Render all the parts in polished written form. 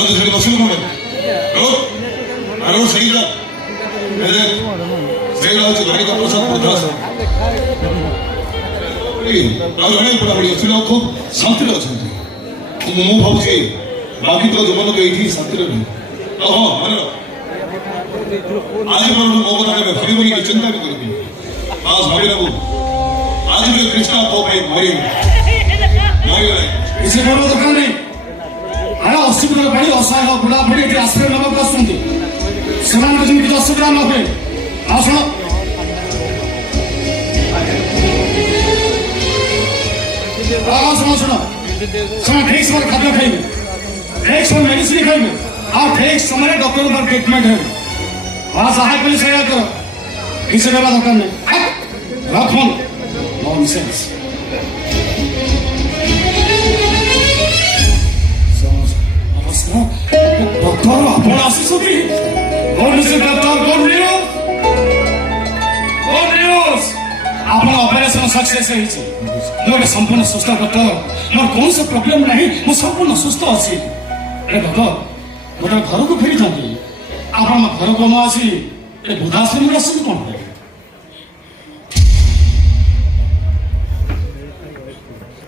나도 저기 막 쓰는 거면 나로 생이다 생이라 하지 나이가 벌써 들어왔어 우리 나도 하나님보다 우리가 들어놓고 상태를 하잖아 뭐 바보지 마귀가 저번에 그 상태를 아니라 아직은 먹어다가 비밀이 쩐다는 거거든요 아 사람이라고 아직은 크리스찬 법의 머리가 इसे बोलो तो कल नहीं आया हॉस्पिटल बड़ी औसाई हो बुला बड़ी थी हॉस्पिटल में बस सुनती सेवन बजे की हॉस्पिटल में फिर आओ सुनो आओ सुनो सुनो सुनो ठीक समय खाद्य खाएंगे ठीक समय मेडिसिन खाएंगे और ठीक समय डॉक्टर पर ट्रीटमेंट है वहाँ सहायक पुलिस आया करो किसी के बाद डॉक्टर नहीं रखो नॉनसेंस डॉक्टर ଆପଣ ଆସିଛନ୍ତି ଆପଣ ଅପରେସନ ସକ୍ସେସ୍ ହେଇଛି ମୁଁ ଗୋଟେ ସମ୍ପୂର୍ଣ୍ଣ ସୁସ୍ଥ ଡକ୍ଟର ମୋର କୌଣସି ପ୍ରୋବ୍ଲେମ ନାହିଁ ମୁଁ ସମ୍ପୂର୍ଣ୍ଣ ସୁସ୍ଥ ଅଛି ଡକ୍ଟର ଗୋଟେ ଘରକୁ ଫେରିଥାନ୍ତି ଆପଣ ଘରକୁ ନ ଆସି ଏ ବୃଦ୍ଧାଶ୍ରମରେ ଆସିଛନ୍ତି କ'ଣ ପାଇଁ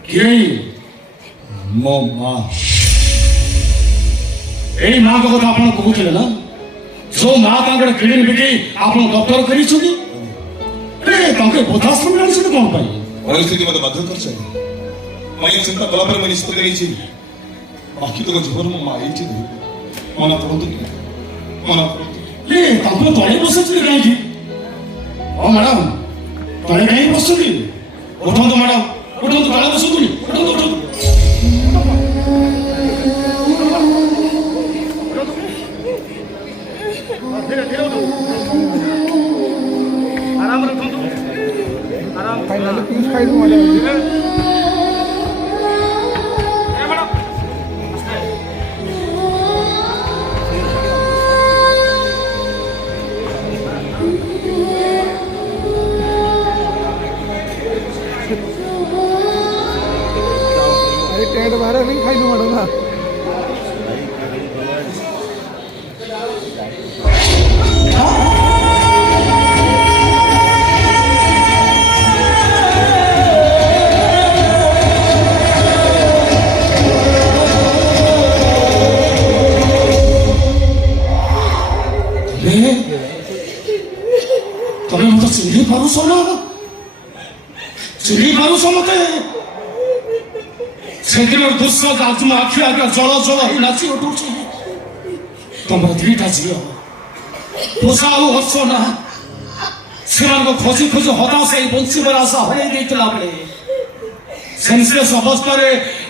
କିଏ ମୋ ମା এই মা কথা ଆପଣ କହୁଥିଲେ ନା ଯୋଉ ମା ତାଙ୍କର କିଡନୀ ବିକି ଆପଣ ଡକ୍ଟର କରିଛନ୍ତି ତାଙ୍କେ ବୃଦ୍ଧାଶ୍ରମ ଆଣିଛନ୍ତି କ'ଣ ପାଇଁ ପରିସ୍ଥିତି ମୋତେ ବାଧ୍ୟ କରିଛି ମାଇଁ ଚିନ୍ତା କଲା ପରେ ମୁଁ ନିଶ୍ଚିତ ହେଇଛି ବାକି ତକ ଜୀବନ ମୋ ମା ହେଇଛି ମନା କରନ୍ତୁ ତାଙ୍କୁ ତଳେ ବସୁଛନ୍ତି କାହିଁକି ହଁ ମ୍ୟାଡାମ ତଳେ କାହିଁକି ବସୁଛନ୍ତି ଉଠନ୍ତୁ ମ୍ୟାଡାମ ଉଠନ୍ତୁ ତଳେ ବସୁଛନ୍ତି ଉଠନ୍ତୁ ଉଠନ୍ତୁ आराम रखो तो आराम फाइनली पीस खाई दूं वाले ए मैडम अरे टेंट बाहर नहीं खाई दूं मैडम ना ତମେ ମତେ ଚିହ୍ନି ପାରୁଛ ନା ଚିହ୍ନି ପାରୁଛ ମତେ ସେଦିନ ଦୃଶ୍ୟ ଆଜି ମୋ ଆଖି ଆଗରେ ଜଳ ଜଳ ହେଇ ନାଚି ଉଠୁଛି ତମର ଦିଟା ଝିଅ ପୂଜା ଆଉ ଅର୍ଚ୍ଚନା ସେମାନଙ୍କୁ ଖୋଜି ଖୋଜି ହତାଶ ହେଇ ବଞ୍ଚିବାର ଆଶା ହରେଇ ଦେଇଥିଲା ବେଳେ ସେନ୍ସଲେସ୍ ଅବସ୍ଥାରେ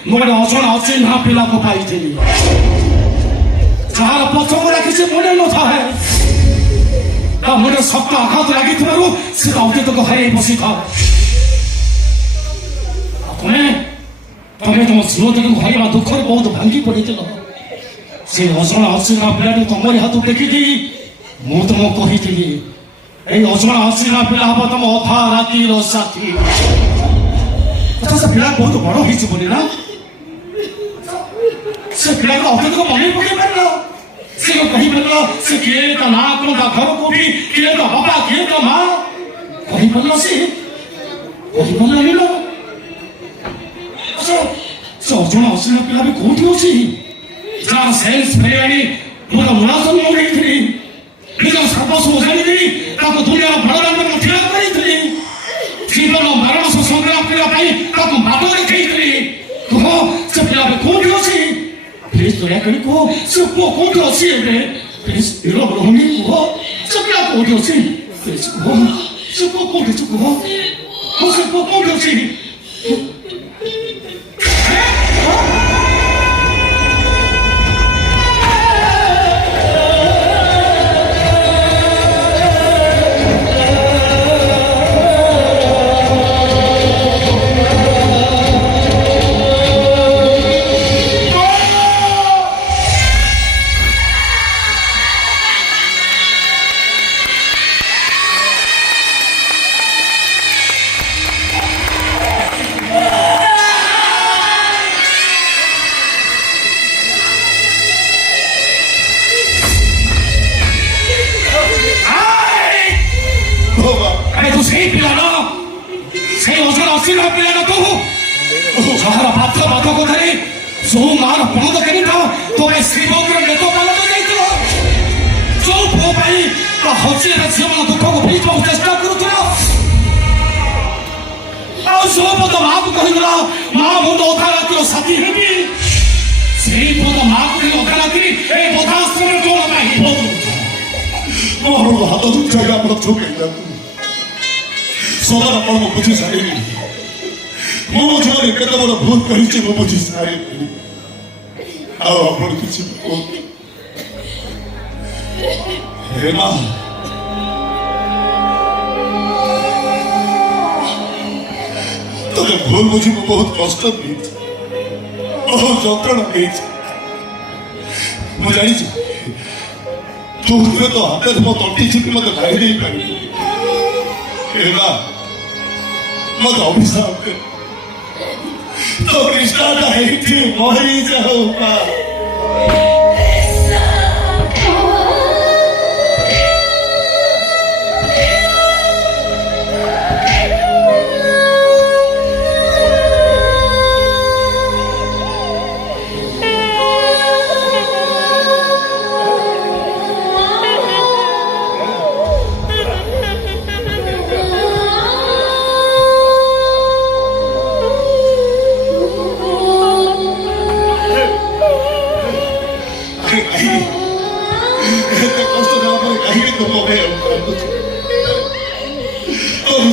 ମୁଁ ଗୋଟେ ଅଜଣା ଅଚିହ୍ନା ପିଲାକୁ ପାଇଥିଲି ଯାହାର ପଛକୁ କିଛି ମନେ ନଥାଏ ତା ମୁଣ୍ଡରେ ଶକ୍ତ ଆଘାତ ଲାଗିଥିବାରୁ ସେ ଅତୀତକୁ ହରେଇ ବସିଥାଏ ତମେ ତମ ଝିଅଟିକୁ ହରେଇବା ଦୁଃଖରେ ବହୁତ ଭାଙ୍ଗି ପଡ଼ିଥିଲ ସେ ଅଜଣା ଅଚିହ୍ନା ପିଲାଟି ତମରି ହାତ ଦେଖିକି ମୁଁ ତମକୁ କହିଥିଲି ଏଇ ଅଜଣା ଅଚିହ୍ନା ପିଲା ହବ ତମ ଅଧା ରାତିର ସାଥୀ ସେ ପିଲା ବହୁତ ବଡ ହେଇଛି ବୋଲି ନା ସେ ପିଲାକୁ ଅତୀତକୁ ମନେ ପକେଇ ପାରିଲ ସେ କହିପାରିଲ ସେ କିଏ ତା ନାଁ କଣ ତା ଘର କୋଉଠି କିଏ ତା ବାପା କିଏ ତା ମା କହିପାରିଲ ସେ କହିପାରିଲାନି ନା ସେ ଅଜଣା ଅଚିହ୍ନା ପିଲା ବି କୋଉଠି ଅଛି ଯାହାର ସେନ୍ସ ଫେରିଆଣି ମୁଁ ତା ମୂଳା ଜନ୍ମ ନେଇଥିଲି ନିଜର ସର୍ବସ୍ୱ ଜାଣିଥିଲି ତାକୁ ଦୁନିଆର ବଡ଼ଦାଣ୍ଡକୁ ଠିଆ କରିଥିଲି ଜୀବନ ମରଣ ସଂଗ୍ରାମ କରିବା ପାଇଁ ତାକୁ ମାଦ ଦେଖେଇଥିଲି କୁହ ସେ ପିଲା ଏବେ କୋଉଠି ଅଛି ପ୍ଲିଜ ଦୟାକରି କୁହ ସେ ପୁଅ କୋଉଠି ଅଛି ଏବେ ପ୍ଲିଜ ବିରୋଧ ରହୁନି କୁହ ସେ ପିଲା କୋଉଠି ଅଛି ପ୍ଲିଜ କୁହ ସେ ପୁଅ କୋଉଠି ଅଛି କୁହ ସେ ପୁଅ କୋଉଠି ଅଛି ସେଇ ପିଲାଟା ସେଇ ଅସର ଅଶ୍লীଳ ପିଲାଟା ତୁ ଯାହାର ବାଥ ବାଥ କଥାରେ ସବୁ ମାର ପଣତ କେମିତି ତୋ ପାଇଁ ଶ୍ରୀମନ୍ଦିର ନେତ ପାଲଟ ଯାଇଥିଲ ଯୋଉ ପୁଅ ପାଇଁ ତା ହସିଆର ଝିଅମାନ ଦୁଃଖକୁ ଭୁଲିଯିବାକୁ ଚେଷ୍ଟା କରୁଥିଲ ଆଉ ଯୋଉ ପଦ ମାଆକୁ କହିଥିଲା ମା ମୁଁ ତ ଅଧା ରାତିର ସାଥୀ ହେବି ସେଇ ପଦ ମାଆକୁ ନେଇ ଅଧା ରାତିରେ ଏ ବଧାଶ୍ରମରେ କଣ ପାଇଁ ମୋର ହାତ ଦୁଃଖ ମଧ୍ୟ ସଦାର କ'ଣ ମୁଁ ବୁଝି ସାରିନି ମୋ ଜୀବନରେ କେତେ ବଡ଼ ଭୁଲ କରିଛି ମୁଁ ବୁଝି ସାରିନି ଆଉ ଆପଣ କିଛି କୁହନ୍ତୁ ହେ ମା ତୋତେ ଭୁଲ ବୁଝି ମୁଁ ବହୁତ କଷ୍ଟ ଦେଇଛି ବହୁତ ଯନ୍ତ୍ରଣା ଦେଇଛି ମୁଁ ଜାଣିଛି ତୁ ହୁଏ ତ ହାତରେ ମୋ ତଣ୍ଟି ଚିପି ମତେ ଭାଇ ଦେଇପାରିବୁ ହେ ମା ମତେ ଅଭିଶାପ ଦେ ତୋ କୃଷ୍ଣଟା ହେଇଠି ମରିଯାଉ ମା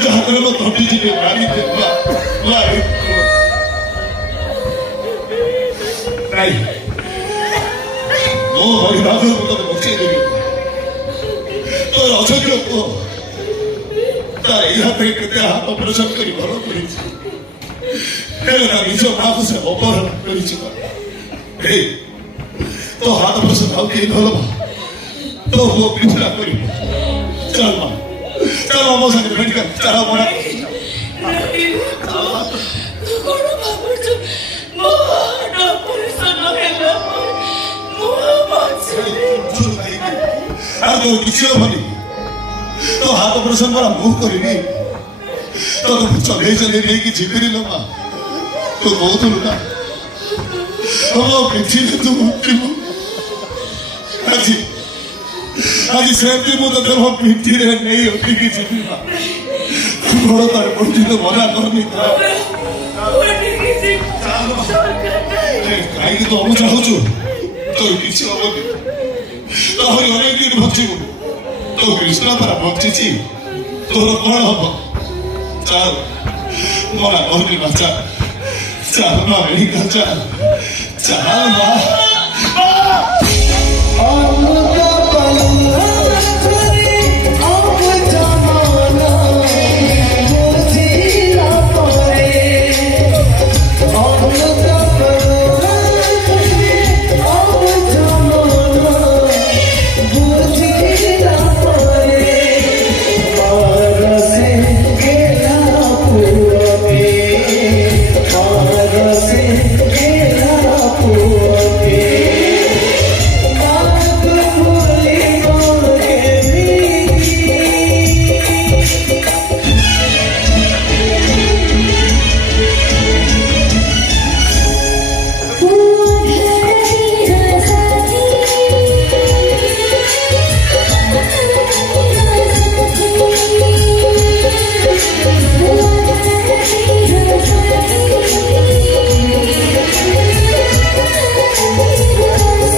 ହାତରେ ମୋ ତଣ୍ଟି ଚିପି ମାରି ନାଇଁ ମୋ ହରିବାଦ ମୁଁ ତତେ ବଞ୍ଚେଇ ଦେବି ତୋର ଅଯୋଗ୍ୟ ପୁଅ ତାର ଏଇ ହାତରେ କେତେ ହାତ ଅପରେସନ କରି ଭଲ କରିଛି ହେଲେ ତା ନିଜ ମାକୁ ସେ ଅପହରଣ କରିଛି ତୋ ହାତ ଅପରେସନ ଆଉ କେହି ଭଲ ତୋ ପୁଅ ପିଛଡ଼ା କରିବ ଚାଲ ମା ଚାଲ ମୋ ସାଙ୍ଗରେ ମେଡିକାଲ ଚାଲ ମନା ତୋର କିଛି ହବନି ତୋ ହାତ ଅପରେସନ ପରା ମୁଁ କରିବି ତୋତେ ଚଲେଇ ଚଲେଇ ନେଇକି ଯିବିନି ଲୋ ମା ତୁ କହୁଥିଲୁ ନା ମୋ ପିଠିରେ ତୁ ଉଠିବୁ ଆଜି ସେମିତି ମୁଁ ତତେ ମୋ ପିଠିରେ ନେଇ ଉଠିକି ଯିବି ମା ବଡ଼ ତାର ପଡ଼ିଛି ମନା କରନି କାହିଁକି ତୁ ଅଣୁ ଚାହୁଁଛୁ ତୋର କିଛି ହବନି ଆହୁରି ଅନେକ ଦିନ ବଞ୍ଚିବୁ ତୋ କୃଷ୍ଣ ପରା ବଞ୍ଚିଛି ତୋର କଣ ହବ ଚାଲ ମନା କରନି ମା ଚାଲ ଚାଲ ମା ମେଡିକାଲ ଚାଲ ଚାଲ ମା